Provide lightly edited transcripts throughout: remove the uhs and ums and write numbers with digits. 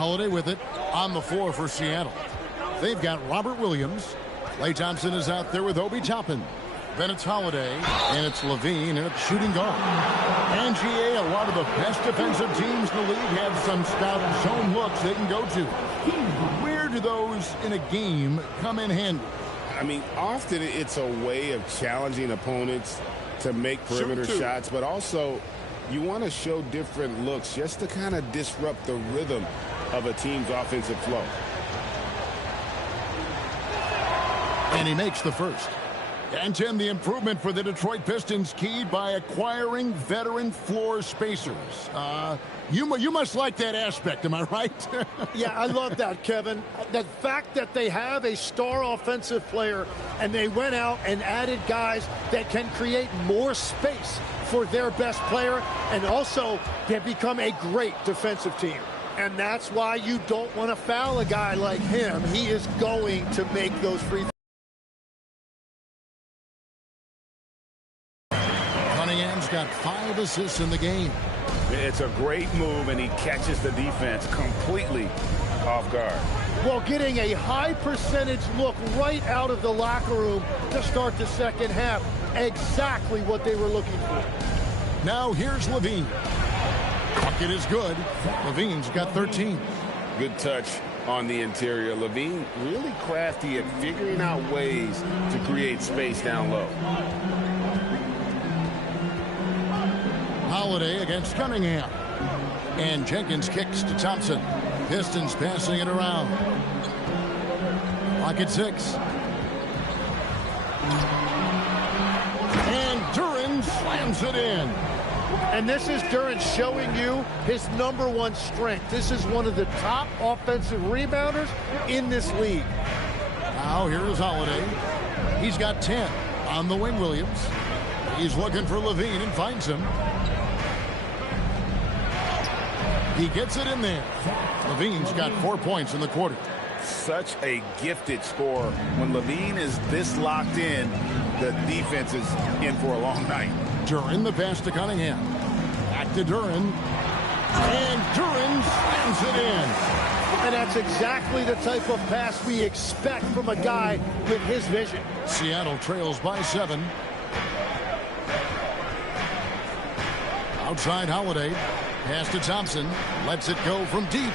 Holiday with it on the floor for Seattle. They've got Robert Williams. Klay Thompson is out there with Obi Toppin. Then it's Holiday, and it's Levine, and it's shooting guard. And GA, a lot of the best defensive teams in the league have some stout zone looks they can go to. Where do those in a game come in handy? I mean, often it's a way of challenging opponents to make perimeter shots, but also you want to show different looks just to kind of disrupt the rhythm of a team's offensive flow. And he makes the first. And Tim, the improvement for the Detroit Pistons keyed by acquiring veteran floor spacers. You must like that aspect, am I right? Yeah, I love that, Kevin. The fact that they have a star offensive player and they went out and added guys that can create more space for their best player, and also they become a great defensive team. And that's why you don't want to foul a guy like him. He is going to make those free throws. Cunningham's got 5 assists in the game. It's a great move, and he catches the defense completely off guard. Well, getting a high percentage look right out of the locker room to start the second half. Exactly what they were looking for. Now here's Levine. Bucket is good. Levine's got 13. Good touch on the interior. Levine really crafty at figuring out ways to create space down low. Holiday against Cunningham. And Jenkins kicks to Thompson. Pistons passing it around. Clock at 6. And Duran slams it in. And this is Duran showing you his #1 strength. This is one of the top offensive rebounders in this league. Now here is Holiday. He's got 10 on the wing. Williams. He's looking for Levine and finds him. He gets it in there. Levine's got 4 points in the quarter. Such a gifted scorer. When Levine is this locked in, the defense is in for a long night. Duran, the pass to Cunningham. Back to Duran. And Duran slams it in. And that's exactly the type of pass we expect from a guy with his vision. Seattle trails by 7. Outside Holiday. Pass to Thompson. Lets it go from deep.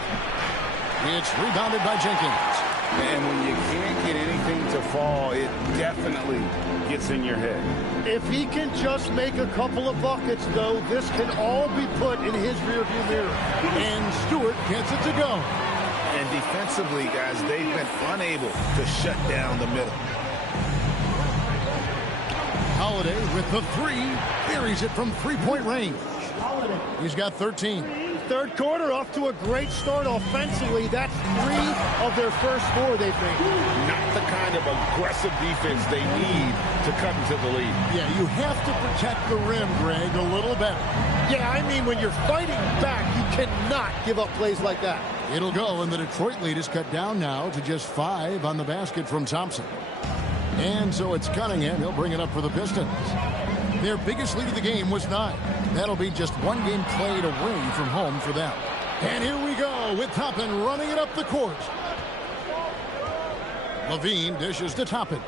It's rebounded by Jenkins. And when you can't get anything to fall, it definitely gets in your head. If he can just make a couple of buckets, though, this can all be put in his rearview mirror. And Stewart gets it to go. And defensively, guys, they've been unable to shut down the middle. Holiday with the 3. Buries it from 3-point range. He's got 13. Third quarter off to a great start offensively. That's 3 of their first 4 they've made. Not the kind of aggressive defense they need to cut into the lead. Yeah, you have to protect the rim, Greg, a little better. Yeah, I mean, when you're fighting back, you cannot give up plays like that. It'll go, and the Detroit lead is cut down now to just 5 on the basket from Thompson. And so it's Cunningham. He'll bring it up for the Pistons. Their biggest lead of the game was 9. That'll be just 1 game played away from home for them. And here we go with Toppin running it up the court. Levine dishes to Toppin.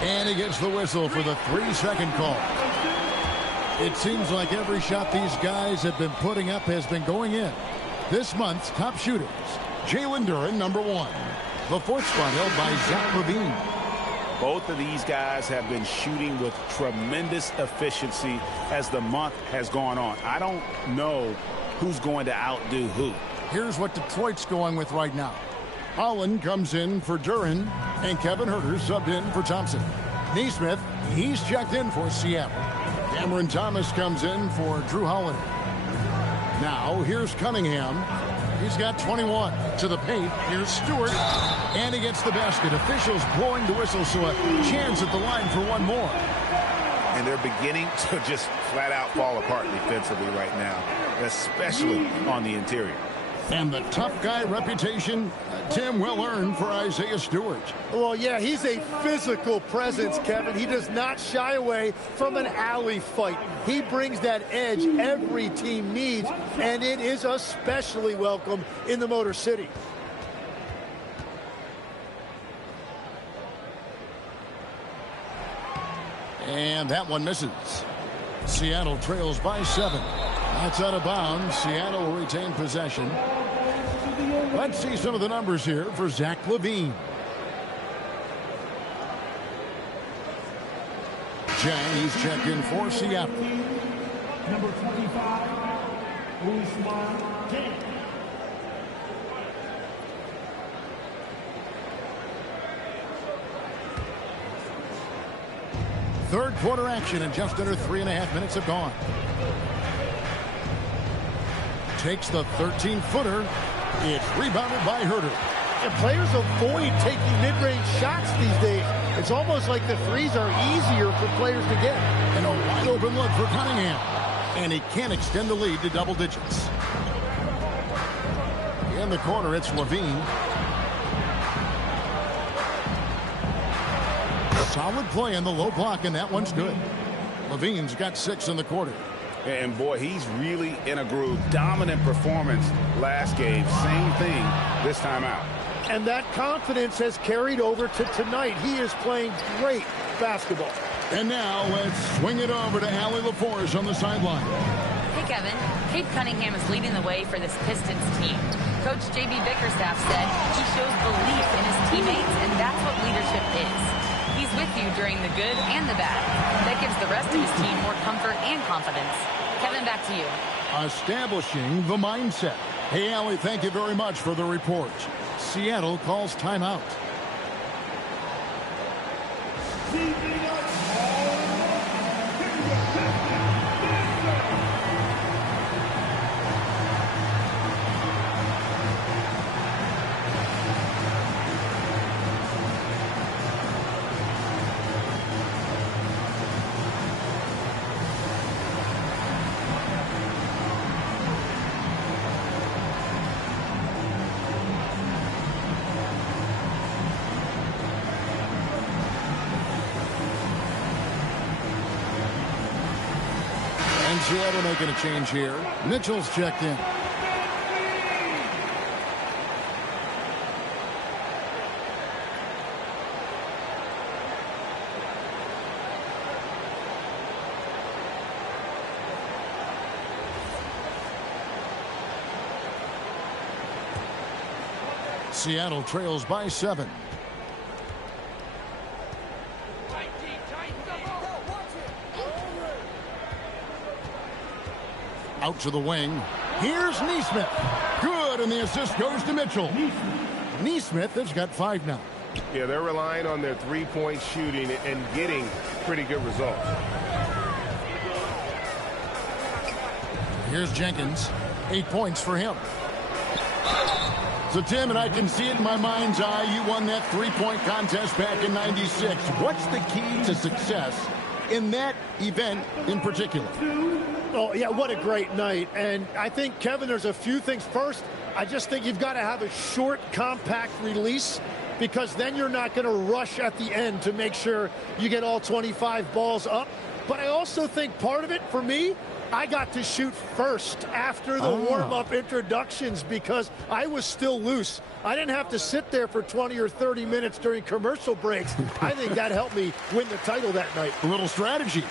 And he gets the whistle for the 3-second call. It seems like every shot these guys have been putting up has been going in. This month's top shooters. Jalen Duran, #1. The 4th spot held by Zach Levine. Both of these guys have been shooting with tremendous efficiency as the month has gone on. I don't know who's going to outdo who. Here's what Detroit's going with right now. Holland comes in for Duran, and Kevin Huerter subbed in for Thompson. Neesmith, he's checked in for Seattle. Cameron Thomas comes in for Drew Holiday. Now, here's Cunningham. He's got 21 to the paint. Here's Stewart, and he gets the basket. Officials blowing the whistle, so a chance at the line for 1 more. And they're beginning to just flat out fall apart defensively right now, especially on the interior. And the tough guy reputation, Tim, well earned for Isaiah Stewart. Well, yeah, he's a physical presence, Kevin. He does not shy away from an alley fight. He brings that edge every team needs, and it is especially welcome in the Motor City. And that one misses. Seattle trails by 7. That's out of bounds. Seattle will retain possession. Let's see some of the numbers here for Zach LaVine. Jang, he's checked in for Seattle. Number 25, Usman Jang. Third quarter action and just under 3.5 minutes have gone. Takes the 13-footer. It's rebounded by Herter. And players avoid taking mid-range shots these days. It's almost like the threes are easier for players to get. And a wide open look for Cunningham. And he can't extend the lead to double digits. In the corner, it's LaVine. Solid play in the low block, and that one's good. LaVine's got 6 in the quarter. And boy, he's really in a groove. Dominant performance last game. Same thing this time out. And that confidence has carried over to tonight. He is playing great basketball. And now let's swing it over to Allie LaForge on the sideline. Hey, Kevin. Cade Cunningham is leading the way for this Pistons team. Coach J.B. Bickerstaff said he shows belief in his teammates, and that's what leadership is. He's with you during the good and the bad. That gives the rest of his team more comfort and confidence. Kevin, back to you. Establishing the mindset. Hey, Allie, thank you very much for the report. Seattle calls timeout. Seattle making a change here. Mitchell's checked in. Seattle trails by 7. Out to the wing. Here's Nesmith. Good, and the assist goes to Mitchell. Nesmith has got 5 now. Yeah, they're relying on their three-point shooting and getting pretty good results. Here's Jenkins. 8 points for him. So, Tim, and I can see it in my mind's eye, you won that three-point contest back in '96. What's the key to success in that event in particular? Oh, yeah, what a great night. And I think, Kevin, there's a few things. First, I just think you've got to have a short, compact release, because then you're not going to rush at the end to make sure you get all 25 balls up. But I also think part of it, for me, I got to shoot first after the warm-up introductions because I was still loose. I didn't have to sit there for 20 or 30 minutes during commercial breaks. I think that helped me win the title that night. A little strategy.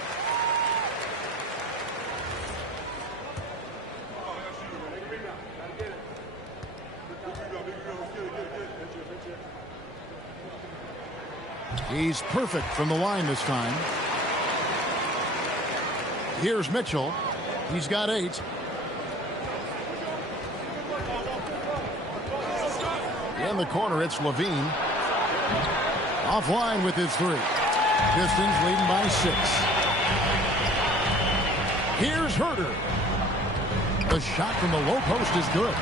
He's perfect from the line this time. Here's Mitchell. He's got 8. In the corner, it's LaVine. Offline with his 3. Pistons leading by 6. Here's Herter. The shot from the low post is good.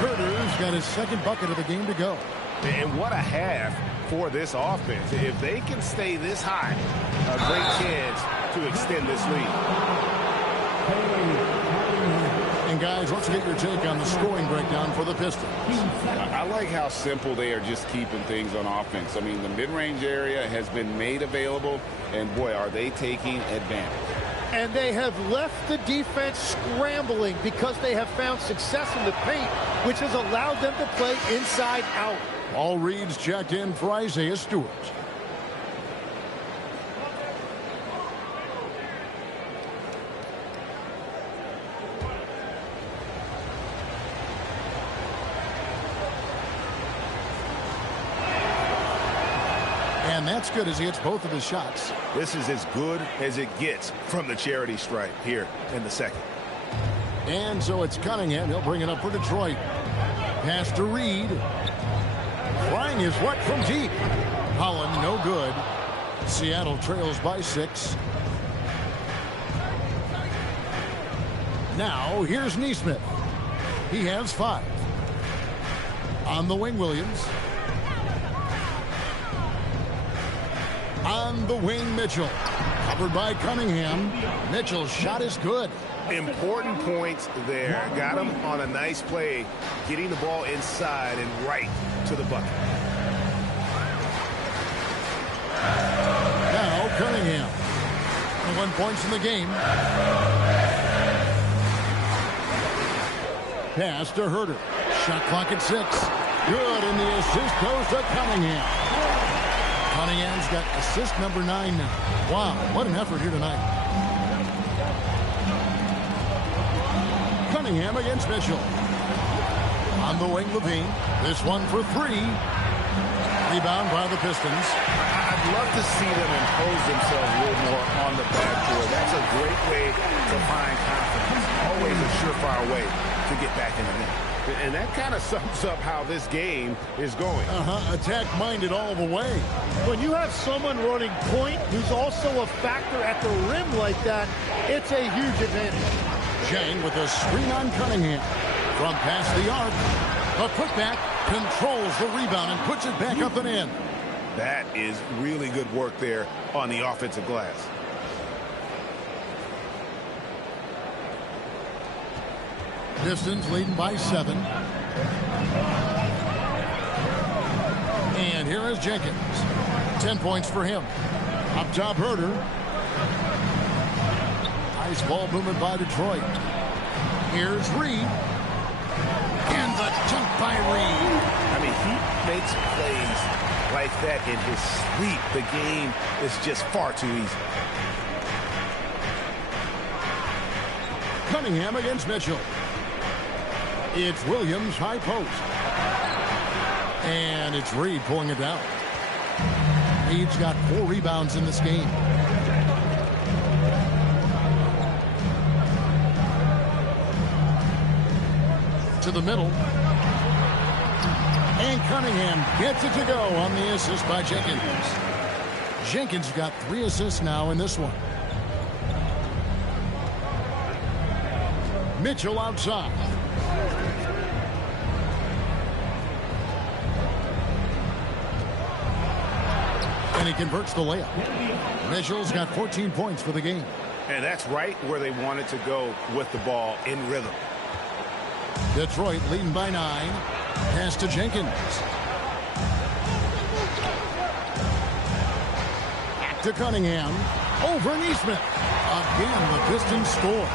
Herter's got his 2nd bucket of the game to go. And what a half for this offense. If they can stay this high, a great chance to extend this lead. And guys, let's get your take on the scoring breakdown for the Pistons. I like how simple they are just keeping things on offense. I mean, the mid-range area has been made available, and boy, are they taking advantage. And they have left the defense scrambling because they have found success in the paint, which has allowed them to play inside out. All reads checked in for Isaiah Stewart. And that's good as he hits both of his shots. This is as good as it gets from the charity stripe here in the second. And so it's Cunningham. He'll bring it up for Detroit. Pass to Reed. Trying his what from deep. Holland, no good. Seattle trails by 6. Now, here's Neesmith. He has 5. On the wing, Williams. On the wing, Mitchell. Covered by Cunningham. Mitchell's shot is good. Important points there. Got him on a nice play, getting the ball inside and right to the bucket. Now Cunningham. 1 point in the game. Pass to Herter. Shot clock at 6. Good, and the assist goes to Cunningham. Cunningham's got assist number 9 now. Wow, what an effort here tonight. Cunningham against Mitchell. On the wing, Levine. This one for 3. Rebound by the Pistons. I'd love to see them impose themselves a little more on the backboard. That's a great way to find confidence. Always a surefire way to get back in the net. And that kind of sums up how this game is going. Attack-minded all the way. When you have someone running point who's also a factor at the rim like that, it's a huge advantage. Jang with a screen on Cunningham. From past the arc. The putback controls the rebound and puts it back up and in. That is really good work there on the offensive glass. Pistons leading by 7. And here is Jenkins. 10 points for him. Up top, Herter. Nice ball movement by Detroit. Here's Reed. And the jump by Reed. I mean, he makes plays like that in his sleep. The game is just far too easy. Cunningham against Mitchell. It's Williams, high post. And it's Reed pulling it down. Reed's got 4 rebounds in this game. To the middle. And Cunningham gets it to go on the assist by Jenkins. Jenkins got 3 assists now in this one. Mitchell outside. And he converts the layup. Mitchell's got 14 points for the game. And that's right where they wanted to go with the ball in rhythm. Detroit leading by 9. Pass to Jenkins. Back to Cunningham. Over Neesmith. Again, the Pistons score.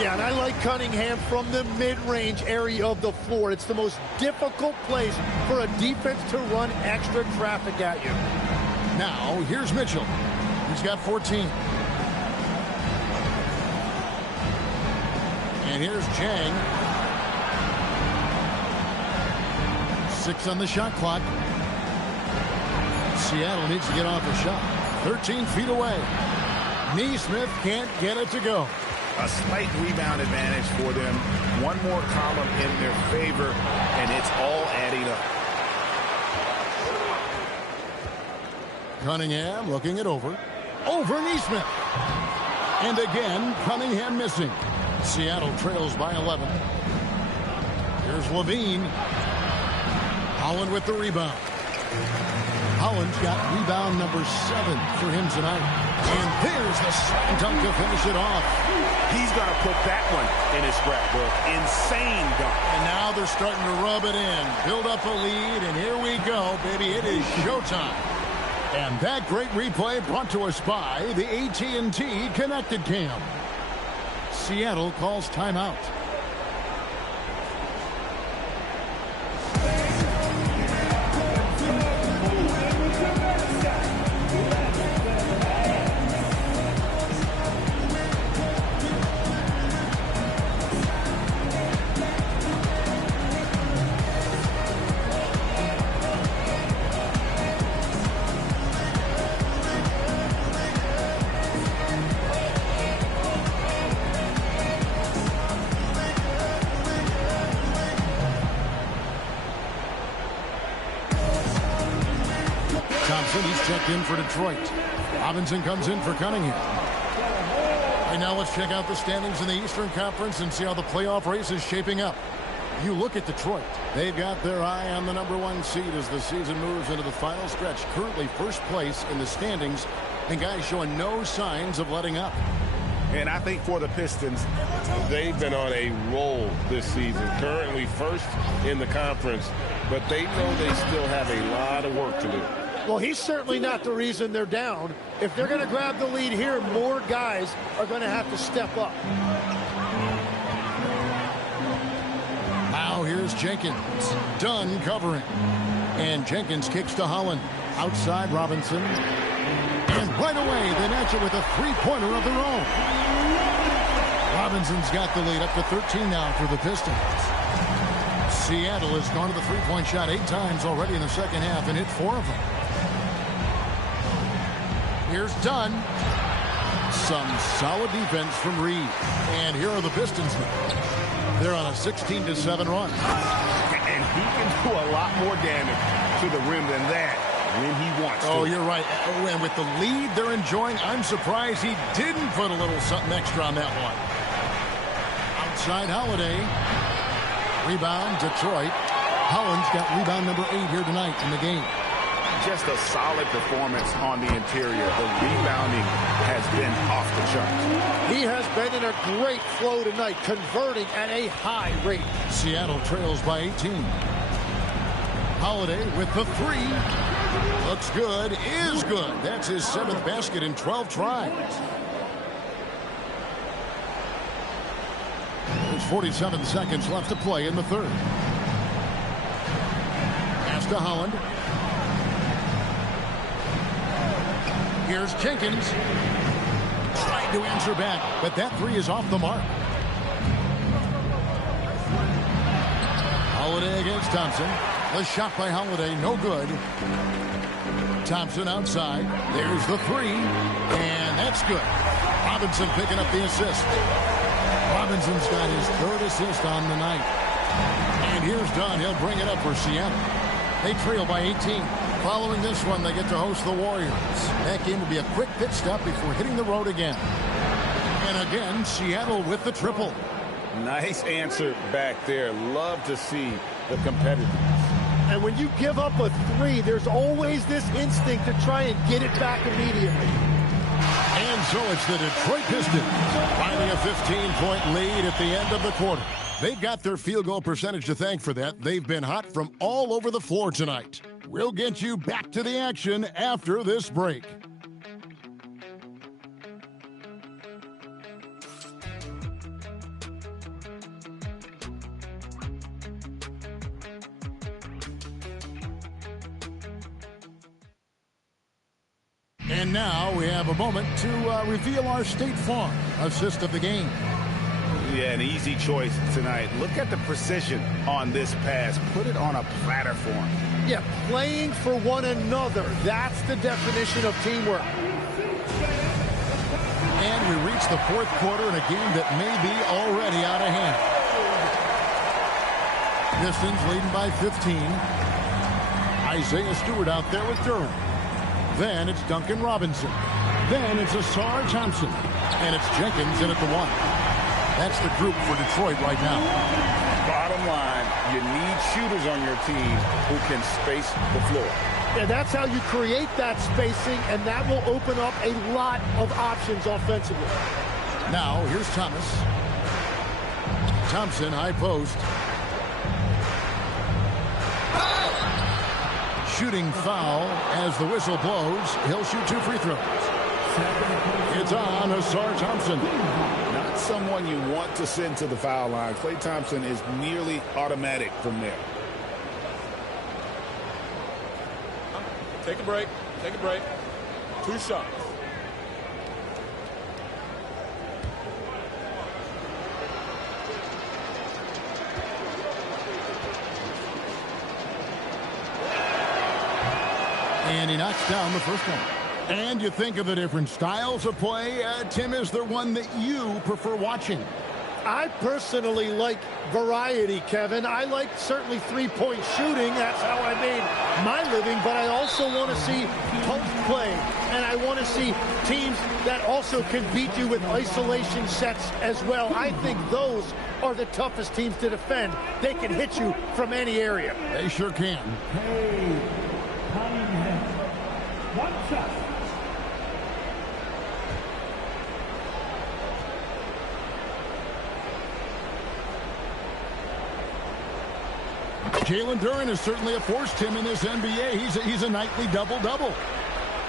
Yeah, and I like Cunningham from the mid-range area of the floor. It's the most difficult place for a defense to run extra traffic at you. Now, here's Mitchell. He's got 14. And here's Jang. 6 on the shot clock. Seattle needs to get off a shot. 13 feet away. Neesmith can't get it to go. A slight rebound advantage for them. One more column in their favor, and it's all adding up. Cunningham looking it over. Over Neesmith. And again, Cunningham missing. Seattle trails by 11. Here's Levine. Holland with the rebound. Holland's got rebound number 7 for him tonight. And there's the slam dunk to finish it off. He's going to put that one in his scrapbook. Insane dunk. And now they're starting to rub it in. Build up a lead, and here we go, baby. It is showtime. And that great replay brought to us by the AT&T Connected Cam. Seattle calls timeout. He's checked in for Detroit. Robinson comes in for Cunningham. And now let's check out the standings in the Eastern Conference and see how the playoff race is shaping up. You look at Detroit. They've got their eye on the #1 seed as the season moves into the final stretch. Currently first place in the standings, and guys showing no signs of letting up. And I think for the Pistons, they've been on a roll this season. Currently first in the conference, but they know they still have a lot of work to do. Well, he's certainly not the reason they're down. If they're going to grab the lead here, more guys are going to have to step up. Now here's Jenkins. Dunn covering. And Jenkins kicks to Holland. Outside Robinson. And right away, they match it with a three-pointer of their own. Robinson's got the lead up to 13 now for the Pistons. Seattle has gone to the three-point shot 8 times already in the second half and hit 4 of them. Here's Dunn. Some solid defense from Reed. And here are the Pistons now. They're on a 16-7 run. And he can do a lot more damage to the rim than that when he wants to. Oh, you're right. And with the lead they're enjoying, I'm surprised he didn't put a little something extra on that one. Outside Holiday. Rebound, Detroit. Holland's got rebound number 8 here tonight in the game. Just a solid performance on the interior. The rebounding has been off the charts. He has been in a great flow tonight, converting at a high rate. Seattle trails by 18. Holiday with the 3. Looks good, is good. That's his 7th basket in 12 tries. There's 47 seconds left to play in the third. Pass to Holland. Here's Jenkins. Trying to answer back, but that 3 is off the mark. Holiday against Thompson. The shot by Holiday, no good. Thompson outside. There's the 3, and that's good. Robinson picking up the assist. Robinson's got his 3rd assist on the night. And here's Dunn. He'll bring it up for Seattle. They trail by 18. Following this one, they get to host the Warriors. That game will be a quick pit stop before hitting the road again. And again, Seattle with the triple. Nice answer back there. Love to see the competitiveness. And when you give up a 3, there's always this instinct to try and get it back immediately. And so it's the Detroit Pistons finding a 15-point lead at the end of the quarter. They've got their field goal percentage to thank for that. They've been hot from all over the floor tonight. We'll get you back to the action after this break. And now we have a moment to reveal our State Farm assist of the game. Yeah, an easy choice tonight. Look at the precision on this pass. Put it on a platter for him. Yeah, playing for one another. That's the definition of teamwork. And we reach the 4th quarter in a game that may be already out of hand. Pistons leading by 15. Isaiah Stewart out there with Durham. Then it's Duncan Robinson. Then it's Asar Thompson. And it's Jenkins in at the 1. That's the group for Detroit right now. Bottom line, you need shooters on your team who can space the floor. And that's how you create that spacing, and that will open up a lot of options offensively. Now, here's Thomas. Thompson, high post. Shooting foul as the whistle blows. He'll shoot 2 free throws. It's on Asar Thompson. Not someone you want to send to the foul line. Klay Thompson is nearly automatic from there. Take a break. Take a break. 2 shots. And he knocks down the first one. And you think of the different styles of play. Tim, is there one that you prefer watching? I personally like variety, Kevin. I like certainly three-point shooting. That's how I made my living. But I also want to see post play. And I want to see teams that also can beat you with isolation sets as well. I think those are the toughest teams to defend. They can hit you from any area. They sure can. Hey, Cunningham. 1 shot. Jalen Duren has certainly forced him in this NBA. He's a nightly double-double.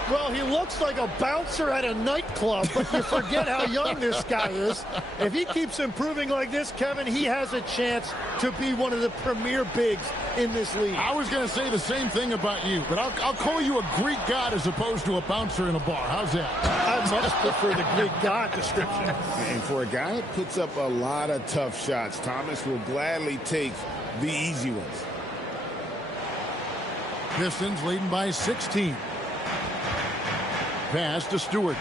Well, he looks like a bouncer at a nightclub, but you forget how young this guy is. If he keeps improving like this, Kevin, he has a chance to be one of the premier bigs in this league. I was going to say the same thing about you, but I'll call you a Greek god as opposed to a bouncer in a bar. How's that? I much prefer the Greek god description. And for a guy that puts up a lot of tough shots, Thomas will gladly take the easy ones. Pistons leading by 16. Pass to Stewart.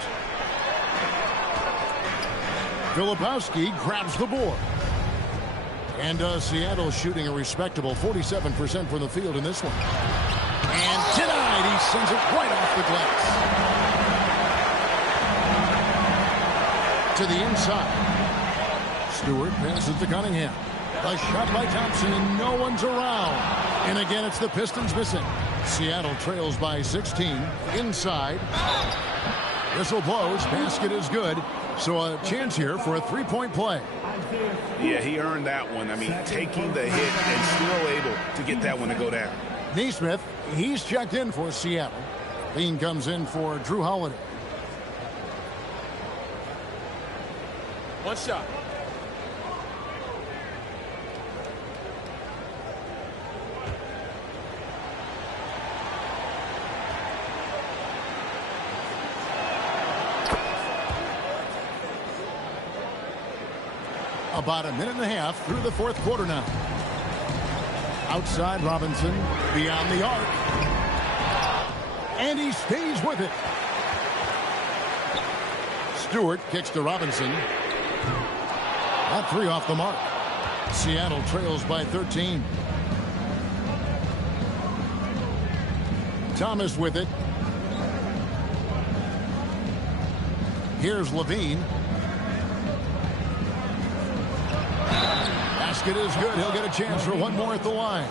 Filipowski grabs the board. And Seattle shooting a respectable 47% from the field in this one. And denied. He sends it right off the glass. To the inside. Stewart passes to Cunningham. A shot by Thompson, and no one's around. And again, it's the Pistons missing. Seattle trails by 16. Inside. Whistle blows. Basket is good. So a chance here for a three-point play. Yeah, he earned that one. I mean, taking the hit and still able to get that one to go down. Nesmith, he's checked in for Seattle. Bean comes in for Drew Holiday. 1 shot. About a minute and a half through the fourth quarter now. Outside Robinson, beyond the arc. And he stays with it. Stewart kicks to Robinson. That 3 off the mark. Seattle trails by 13. Thomas with it. Here's Levine. Basket is good. He'll get a chance for one more at the line.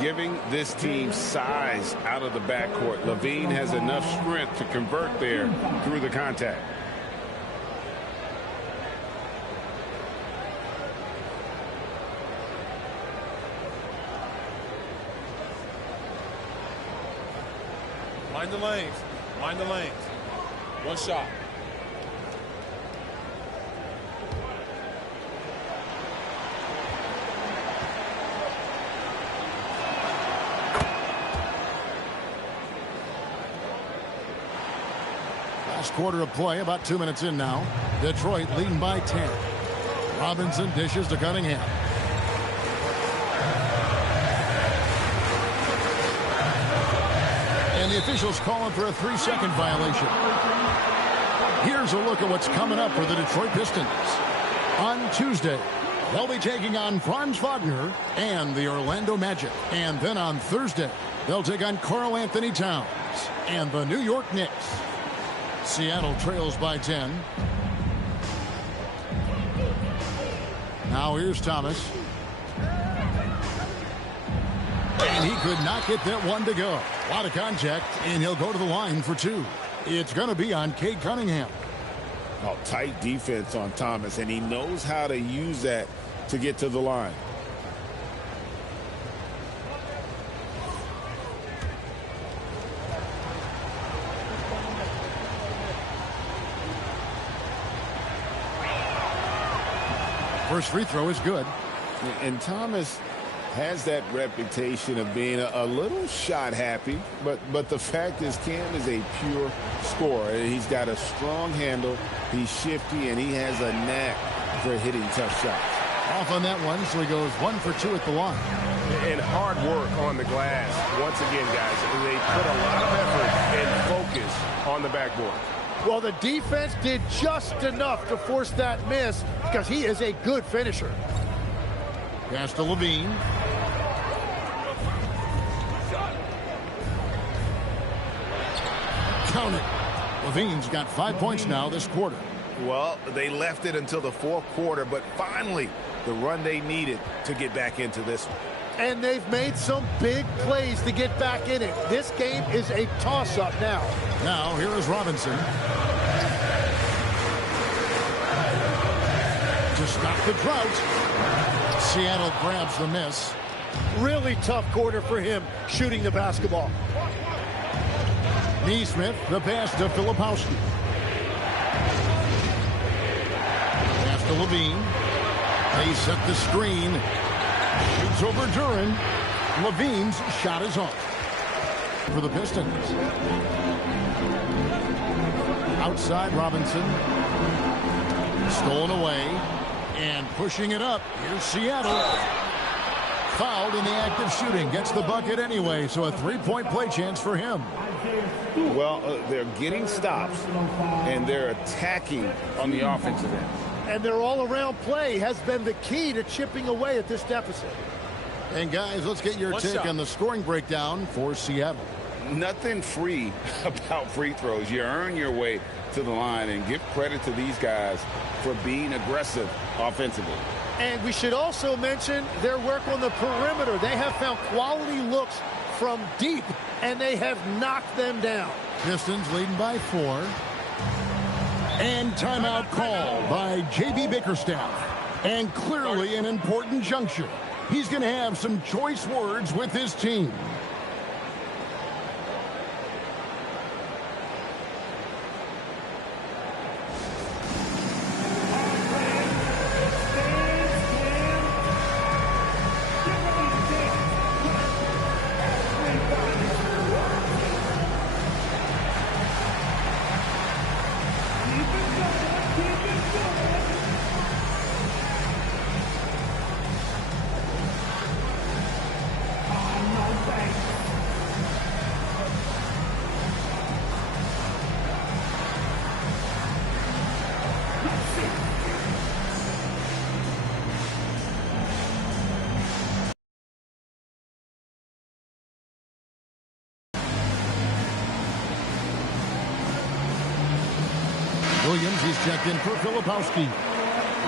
Giving this team size out of the backcourt. Levine has enough strength to convert there through the contact. Mind the lanes. Mind the lanes. 1 shot. Last quarter of play, about 2 minutes in now. Detroit leading by 10. Robinson dishes to Cunningham. And the officials calling for a 3-second violation. Here's a look at what's coming up for the Detroit Pistons. On Tuesday, they'll be taking on Franz Wagner and the Orlando Magic. And then on Thursday, they'll take on Karl Anthony Towns and the New York Knicks. Seattle trails by 10. Now here's Thomas. And he could not get that one to go. A lot of contact, and he'll go to the line for two. It's going to be on Cade Cunningham. Oh, tight defense on Thomas, and he knows how to use that to get to the line. First free throw is good. And Thomas has that reputation of being a little shot happy, but the fact is Cam is a pure scorer. He's got a strong handle, he's shifty, and he has a knack for hitting tough shots. Off on that one, so he goes 1 for 2 at the line. And hard work on the glass. Once again, guys, they put a lot of effort and focus on the backboard. Well, the defense did just enough to force that miss because he is a good finisher. Pass to Levine. Count it. Levine's got 5 points now this quarter. Well, they left it until the fourth quarter, but finally the run they needed to get back into this one. And they've made some big plays to get back in it. This game is a toss-up now. Now, here is Robinson. To stop the drought. Seattle grabs the miss. Really tough quarter for him shooting the basketball. Neesmith, the pass to Filipowski. Pass to Levine. They set the screen. Shoots over Duren. Levine's shot is off for the Pistons. Outside Robinson. Stolen away. And pushing it up. Here's Seattle. Fouled in the act of shooting. Gets the bucket anyway, so a three-point play chance for him. Well, they're getting stops, and they're attacking on the offensive end. And their all-around play has been the key to chipping away at this deficit. And, guys, let's get your take on the scoring breakdown for Seattle. Nothing free about free throws. You earn your way to the line, and give credit to these guys for being aggressive offensively. And we should also mention their work on the perimeter. They have found quality looks from deep, and they have knocked them down. Pistons leading by 4. And timeout call by J.B. Bickerstaff. And clearly an important juncture. He's going to have some choice words with his team. Williams, he's checked in for Filipowski.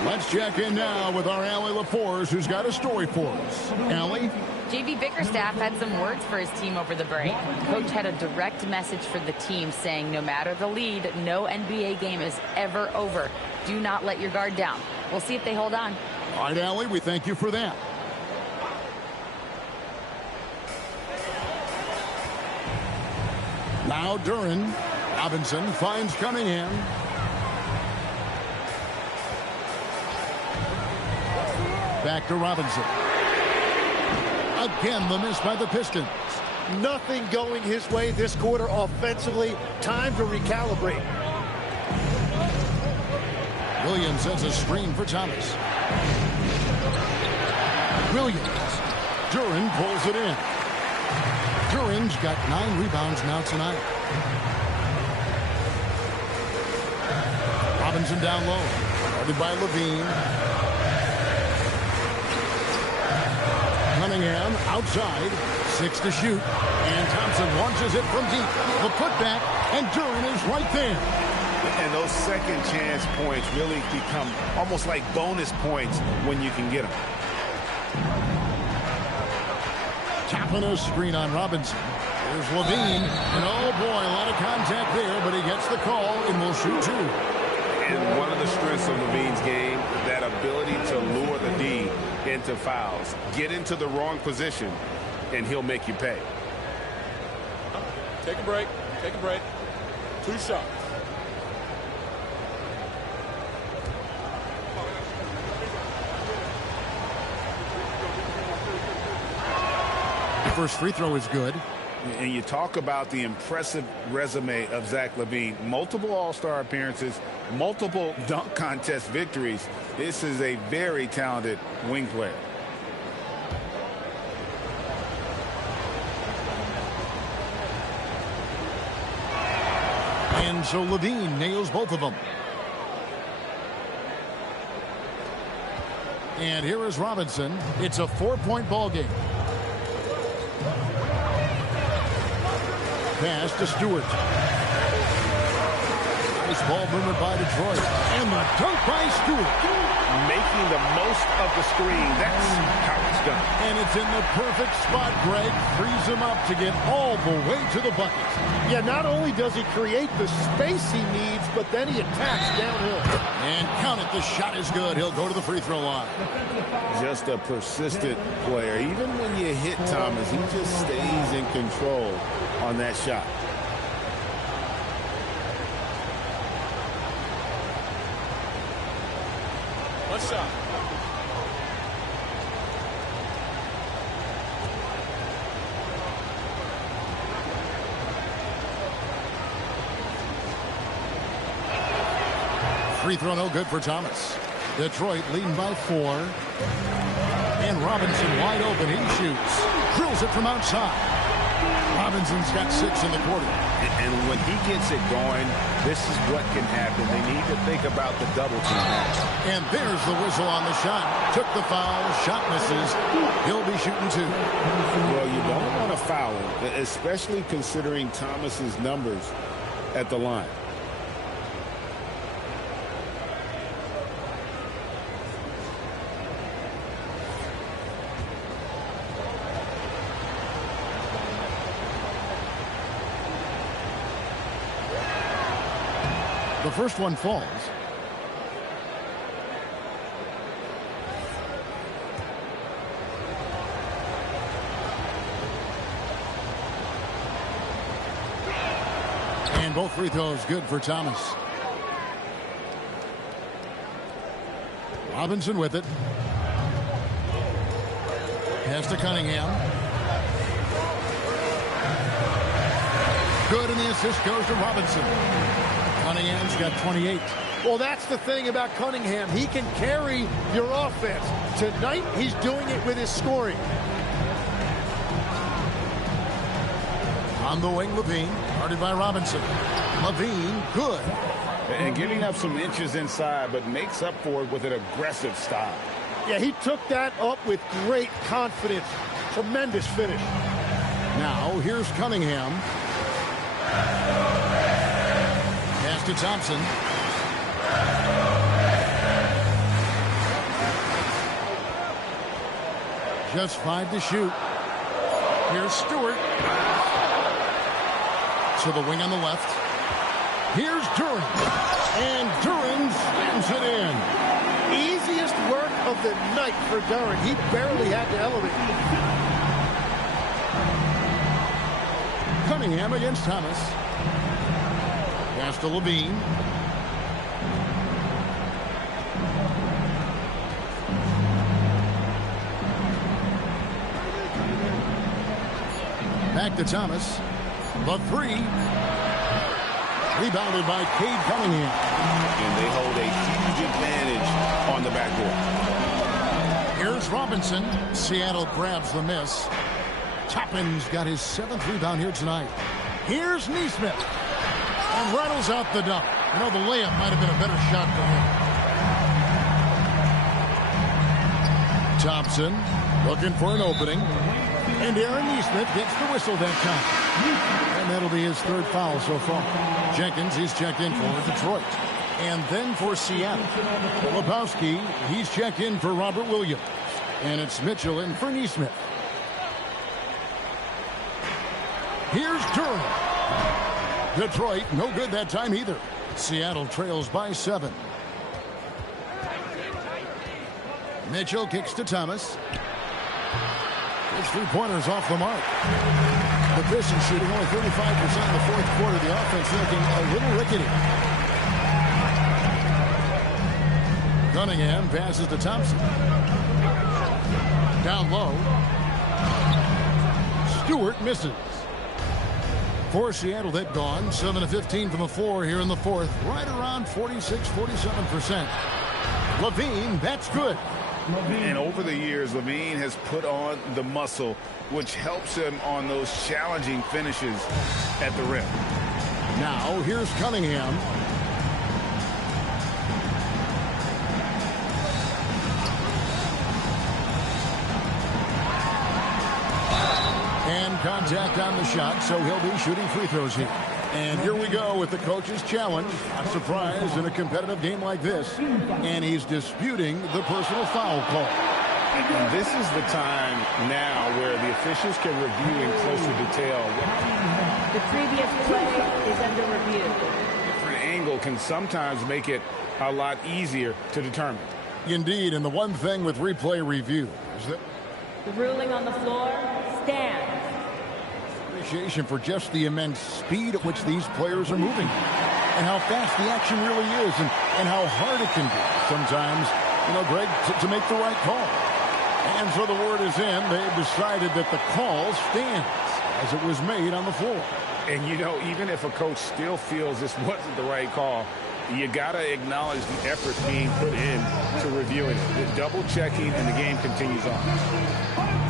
Let's check in now with our Allie LaForce, who's got a story for us. Allie? J.B. Bickerstaff had some words for his team over the break. Coach had a direct message for the team saying no matter the lead, no NBA game is ever over. Do not let your guard down. We'll see if they hold on. All right, Allie, we thank you for that. Now Duren. Robinson finds Cunningham. Back to Robinson. Again, the miss by the Pistons. Nothing going his way this quarter offensively. Time to recalibrate. Williams sends a screen for Thomas. Williams. Duren pulls it in. Duren's got 9 rebounds now tonight. Robinson down low. Guarded by Levine. Cunningham outside. 6 to shoot. And Thompson launches it from deep. The putback, and Duren is right there. And those second chance points really become almost like bonus points when you can get them. Tapping a screen on Robinson. Here's Levine. And oh boy, a lot of contact there, but he gets the call and will shoot two. And one of the strengths of Levine's game, that ability to lure the D into fouls. Get into the wrong position, and he'll make you pay. Take a break. Take a break. 2 shots. The first free throw is good. And you talk about the impressive resume of Zach LaVine. Multiple All-Star appearances, multiple dunk contest victories. This is a very talented wing player. And so Levine nails both of them. And here is Robinson. It's a 4-point ball game. Pass to Stewart. Nice ball movement by Detroit. And the dunk by Stewart. Making the most of the screen. That's how it's done. And it's in the perfect spot, Greg. Frees him up to get all the way to the bucket. Yeah, not only does he create the space he needs, but then he attacks downhill. And count it, the shot is good. He'll go to the free throw line. Just a persistent player. Even when you hit Thomas, he just stays in control on that shot. One shot. Free throw no good for Thomas. Detroit leading by 4. And Robinson wide open. He shoots. Drills it from outside. Robinson's got 6 in the quarter. And when he gets it going, this is what can happen. They need to think about the double team. And there's the whistle on the shot. Took the foul. Shot misses. He'll be shooting 2. Well, you don't want to foul him, especially considering Thomas's numbers at the line. The first one falls. And both free throws good for Thomas. Robinson with it. Pass to Cunningham. Good, and the assist goes to Robinson. Cunningham's got 28. Well, that's the thing about Cunningham. He can carry your offense. Tonight, he's doing it with his scoring. On the wing, Levine. Guarded by Robinson. Levine, good. And giving up some inches inside, but makes up for it with an aggressive style. Yeah, he took that up with great confidence. Tremendous finish. Now, here's Cunningham. Pass to Thompson. Just 5 to shoot. Here's Stewart. To the wing on the left. Here's Duran. And Duran slams it in. Easiest work of the night for Duran. He barely had to elevate. Cunningham against Thomas. Pass to Levine. Back to Thomas. The 3. Rebounded by Cade Cunningham. And they hold a huge advantage on the backcourt. Here's Robinson. Seattle grabs the miss. Toppin's got his 7th rebound here tonight. Here's Neesmith. And rattles out the dunk. You know, the layup might have been a better shot for him. Thompson looking for an opening. And Aaron Neesmith gets the whistle that time. And that'll be his 3rd foul so far. Jenkins, he's checked in for Detroit. And then for Seattle, Filipowski, he's checked in for Robert Williams. And it's Mitchell in for Neesmith. Here's Durham. Detroit, no good that time either. Seattle trails by 7. Mitchell kicks to Thomas. His three-pointers off the mark. The Pistons shooting only 35% in the fourth quarter. The offense looking a little rickety. Cunningham passes to Thompson. Down low. Stewart misses. For Seattle, they've gone 7 of 15 from the floor here in the fourth. Right around 46-47%. Levine, that's good. And over the years, Levine has put on the muscle, which helps him on those challenging finishes at the rim. Now, here's Cunningham. And contact on the shot, so he'll be shooting free throws here. And here we go with the coach's challenge. A surprise in a competitive game like this. And he's disputing the personal foul call. And this is the time now where the officials can review in closer detail. The previous play is under review. Different angle can sometimes make it a lot easier to determine. Indeed, and the one thing with replay review is that The ruling on the floor stands. appreciation for just the immense speed at which these players are moving and how fast the action really is and how hard it can be sometimes, you know, Greg, to make the right call. And so the word is in. They've decided that the call stands as it was made on the floor. And, you know, even if a coach still feels this wasn't the right call, you got to acknowledge the effort being put in to reviewing it. The double checking, and the game continues on.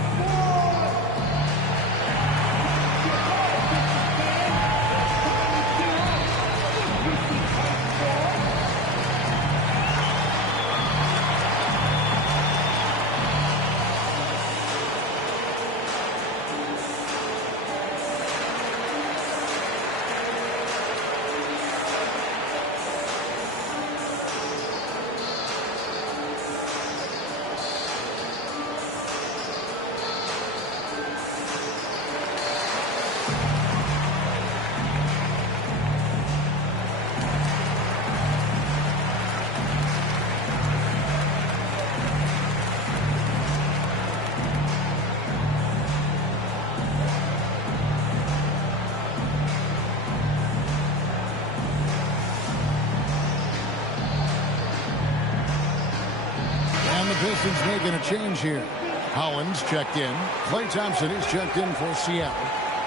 Pistons making a change here. Hollins checked in. Klay Thompson is checked in for Seattle.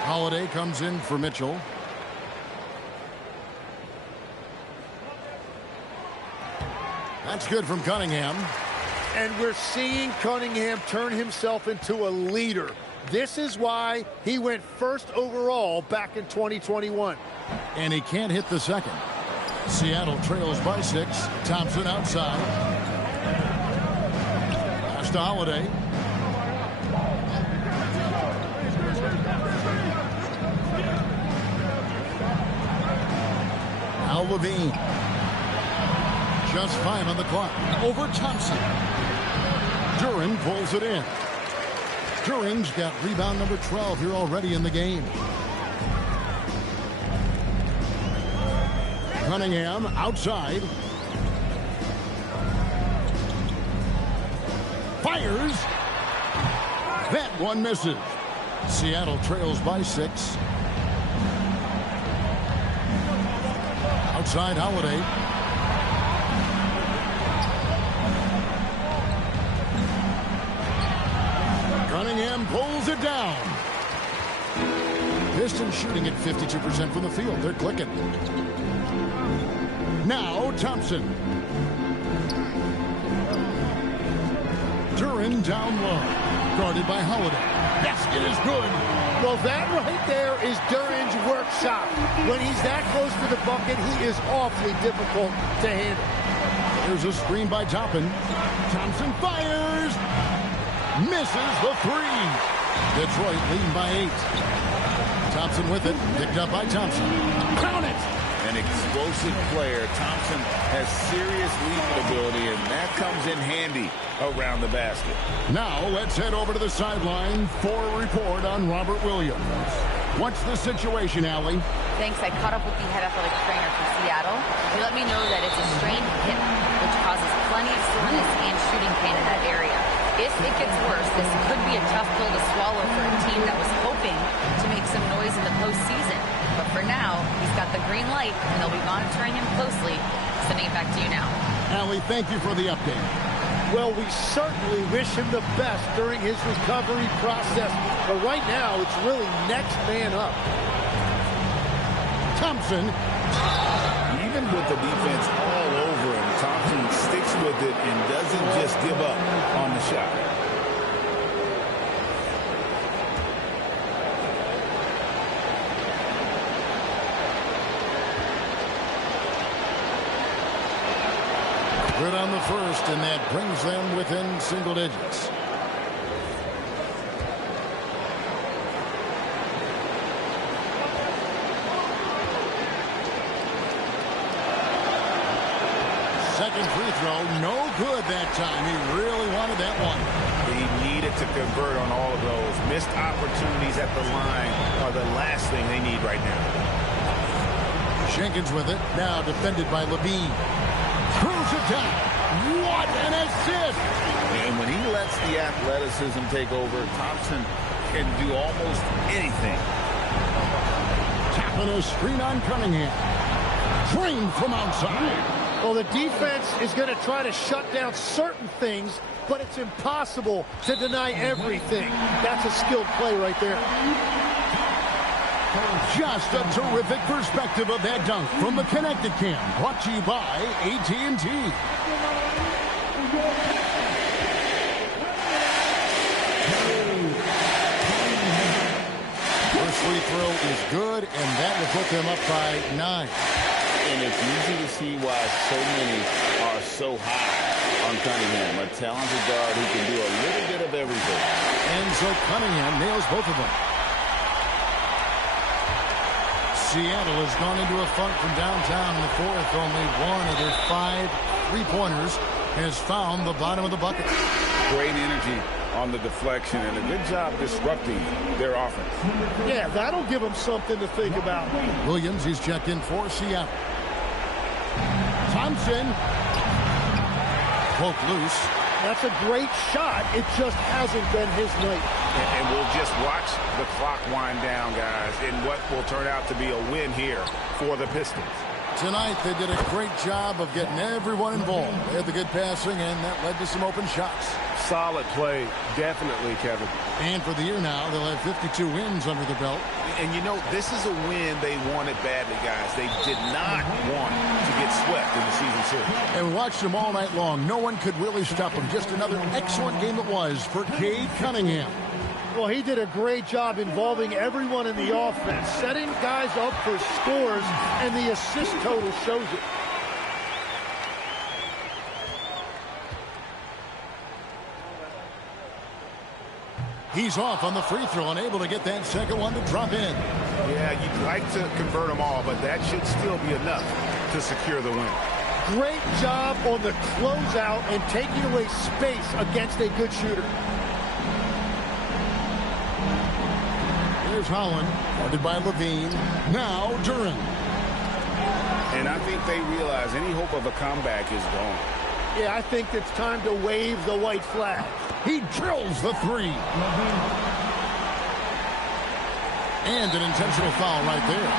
Holiday comes in for Mitchell. That's good from Cunningham. And we're seeing Cunningham turn himself into a leader. This is why he went first overall back in 2021. And he can't hit the second. Seattle trails by 6. Thompson outside. To Holiday. Now Levine. Just 5 on the clock. Over Thompson. Duran pulls it in. Duran's got rebound number 12 here already in the game. Cunningham outside. Fires. That one misses. Seattle trails by 6. Outside Holiday. Cunningham pulls it down. Pistons shooting at 52% from the field. They're clicking. Now Thompson. Duran down low. Guarded by Holiday. Basket is good. Well, that right there is Duran's workshop. When he's that close to the bucket, he is awfully difficult to handle. There's a screen by Toppin. Thompson fires. Misses the 3. Detroit leading by 8. Thompson with it. Picked up by Thompson. Count it. An explosive player. Thompson has serious leaping ability, and that comes in handy around the basket. Now let's head over to the sideline for a report on Robert Williams. What's the situation, Allie? Thanks. I caught up with the head athletic trainer from Seattle. He let me know that it's a strained hip, which causes plenty of soreness and shooting pain in that area. If it gets worse, this could be a tough pill to swallow for a team that was hoping to make some noise in the postseason. But for now, he's got the green light, and they'll be monitoring him closely. Sending it back to you now. Allie, thank you for the update. Well, we certainly wish him the best during his recovery process. But right now, it's really next man up. Thompson. Even with the defense all over him, Thompson sticks with it and doesn't just give up on the shot. Good on the first, and that brings them within single digits. Second free throw, no good that time. He really wanted that one. He needed to convert on all of those. Missed opportunities at the line are the last thing they need right now. Jenkins with it, now defended by Levine. Screws it down. What an assist! And when he lets the athleticism take over, Thompson can do almost anything. Tapping a screen on Cunningham. Drained from outside. Well, the defense is going to try to shut down certain things, but it's impossible to deny everything. That's a skilled play right there. Just a terrific perspective of that dunk from the Connected Cam, brought to you by AT&T. First free throw is good, and that will put them up by 9. And it's easy to see why so many are so high on Cunningham, a talented guard who can do a little bit of everything. And so Cunningham nails both of them. Seattle has gone into a funk from downtown in the fourth. Only one of their 5 3-pointers has found the bottom of the bucket. Great energy on the deflection and a good job disrupting their offense. Yeah, that'll give them something to think about. Williams, he's checked in for Seattle. Thompson. Poke loose. That's a great shot. It just hasn't been his night. And we'll just watch the clock wind down, guys, in what will turn out to be a win here for the Pistons. Tonight, they did a great job of getting everyone involved. They had the good passing, and that led to some open shots. Solid play, definitely, Kevin. And for the year now, they'll have 52 wins under the belt. And, you know, this is a win they wanted badly, guys. They did not want to get swept in the season series. And we watched them all night long. No one could really stop them. Just another excellent game it was for Cade Cunningham. Well, he did a great job involving everyone in the offense, setting guys up for scores, and the assist total shows it. He's off on the free throw, unable to get that second one to drop in. Yeah, you'd like to convert them all, but that should still be enough to secure the win. Great job on the closeout and taking away space against a good shooter. Here's Holland, guarded by Levine. Now Duran. And I think they realize any hope of a comeback is gone. Yeah, I think it's time to wave the white flag. He drills the 3. And an intentional foul right there.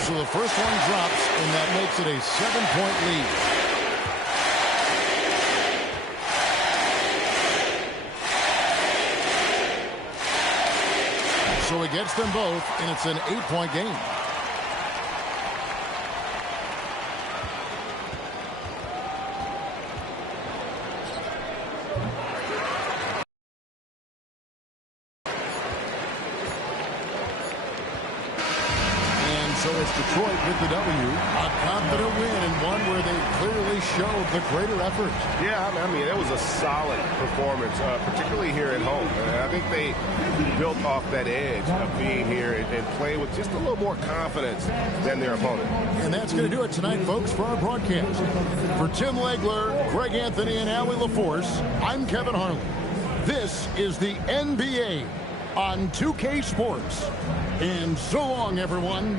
So the first one drops, and that makes it a 7-point lead. So it gets them both, and it's an 8-point game. Detroit with the W. A confident win and one where they clearly showed the greater effort. Yeah, I mean, it was a solid performance, particularly here at home. And I think they built off that edge of being here and playing with just a little more confidence than their opponent. And that's going to do it tonight, folks, for our broadcast. For Tim Legler, Greg Anthony, and Allie LaForce, I'm Kevin Harlan. This is the NBA on 2K Sports. And so long, everyone.